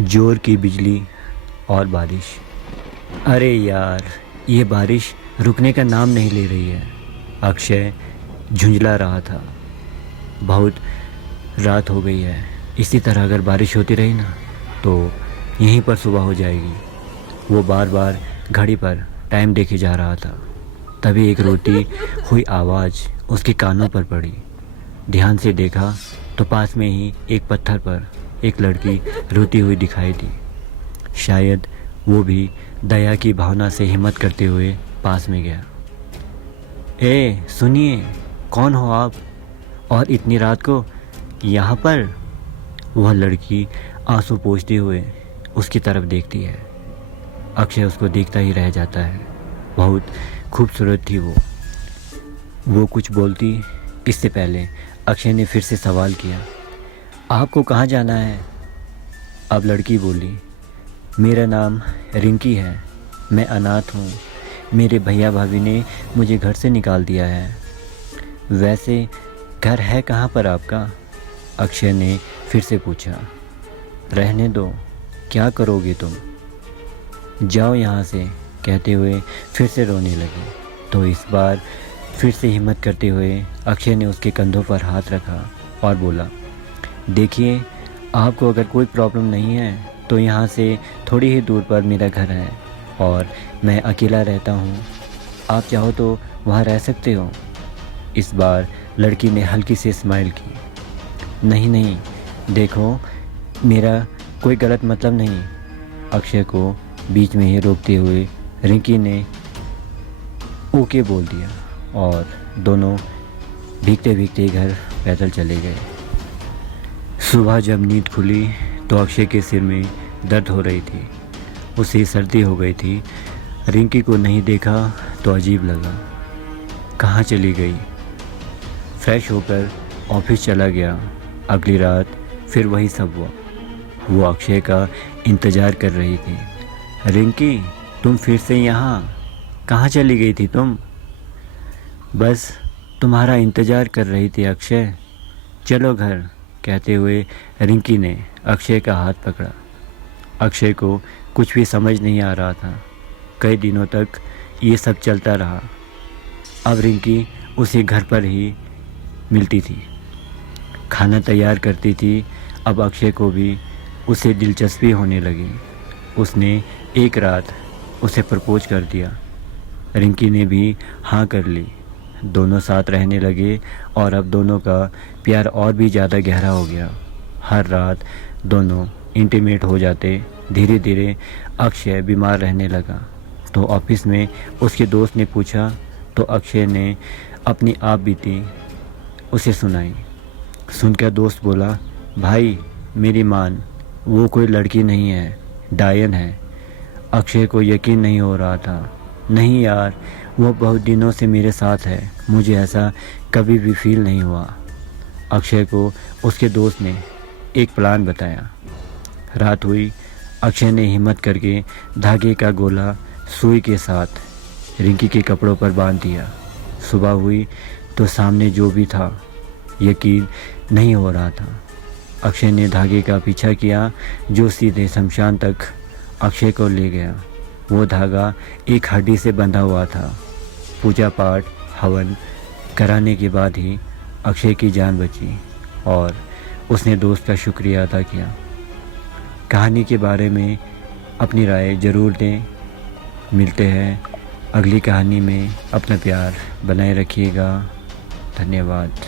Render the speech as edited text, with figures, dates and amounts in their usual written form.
जोर की बिजली और बारिश। अरे यार, ये बारिश रुकने का नाम नहीं ले रही है। अक्षय झुंझला रहा था। बहुत रात हो गई है। इसी तरह अगर बारिश होती रही ना तो यहीं पर सुबह हो जाएगी। वो बार बार घड़ी पर टाइम देखे जा रहा था। तभी एक रोती हुई आवाज़ उसके कानों पर पड़ी। ध्यान से देखा तो पास में ही एक पत्थर पर एक लड़की रोती हुई दिखाई दी। शायद वो भी दया की भावना से हिम्मत करते हुए पास में गया। ए सुनिए, कौन हो आप और इतनी रात को यहाँ पर? वह लड़की आंसू पोंछते हुए उसकी तरफ देखती है। अक्षय उसको देखता ही रह जाता है। बहुत खूबसूरत थी वो कुछ बोलती इससे पहले अक्षय ने फिर से सवाल किया, आपको कहाँ जाना है? अब लड़की बोली, मेरा नाम रिंकी है, मैं अनाथ हूँ। मेरे भैया भाभी ने मुझे घर से निकाल दिया है। वैसे घर है कहाँ पर आपका? अक्षय ने फिर से पूछा। रहने दो, क्या करोगे तुम? जाओ यहाँ से, कहते हुए फिर से रोने लगी। तो इस बार फिर से हिम्मत करते हुए अक्षय ने उसके कंधों पर हाथ रखा और बोला, देखिए, आपको अगर कोई प्रॉब्लम नहीं है तो यहाँ से थोड़ी ही दूर पर मेरा घर है और मैं अकेला रहता हूँ। आप चाहो तो वहाँ रह सकते हो। इस बार लड़की ने हल्की सी स्माइल की। नहीं नहीं, देखो, मेरा कोई गलत मतलब नहीं। अक्षय को बीच में ही रोकते हुए रिंकी ने ओके बोल दिया और दोनों भीगते भीगते घर पैदल चले गए। सुबह जब नींद खुली तो अक्षय के सिर में दर्द हो रही थी। उसे सर्दी हो गई थी। रिंकी को नहीं देखा तो अजीब लगा। कहाँ चली गई? फ्रेश होकर ऑफिस चला गया। अगली रात फिर वही सब हुआ। वो अक्षय का इंतज़ार कर रही थी। रिंकी, तुम फिर से यहाँ? कहाँ चली गई थी तुम? बस तुम्हारा इंतज़ार कर रही थी अक्षय, चलो घर, कहते हुए रिंकी ने अक्षय का हाथ पकड़ा। अक्षय को कुछ भी समझ नहीं आ रहा था। कई दिनों तक ये सब चलता रहा। अब रिंकी उसे घर पर ही मिलती थी, खाना तैयार करती थी। अब अक्षय को भी उसे दिलचस्पी होने लगी। उसने एक रात उसे प्रपोज कर दिया। रिंकी ने भी हाँ कर ली। दोनों साथ रहने लगे और अब दोनों का प्यार और भी ज़्यादा गहरा हो गया। हर रात दोनों इंटीमेट हो जाते। धीरे धीरे अक्षय बीमार रहने लगा तो ऑफिस में उसके दोस्त ने पूछा तो अक्षय ने अपनी आप बीती उसे सुनाई। सुनकर दोस्त बोला, भाई मेरी मान, वो कोई लड़की नहीं है, डायन है। अक्षय को यकीन नहीं हो रहा था। नहीं यार, वो बहुत दिनों से मेरे साथ है, मुझे ऐसा कभी भी फील नहीं हुआ। अक्षय को उसके दोस्त ने एक प्लान बताया। रात हुई। अक्षय ने हिम्मत करके धागे का गोला सुई के साथ रिंकी के कपड़ों पर बांध दिया। सुबह हुई तो सामने जो भी था, यकीन नहीं हो रहा था। अक्षय ने धागे का पीछा किया जो सीधे शमशान तक अक्षय को ले गया। वो धागा एक हड्डी से बंधा हुआ था। पूजा पाठ हवन कराने के बाद ही अक्षय की जान बची और उसने दोस्त का शुक्रिया अदा किया। कहानी के बारे में अपनी राय ज़रूर दें। मिलते हैं अगली कहानी में। अपना प्यार बनाए रखिएगा। धन्यवाद।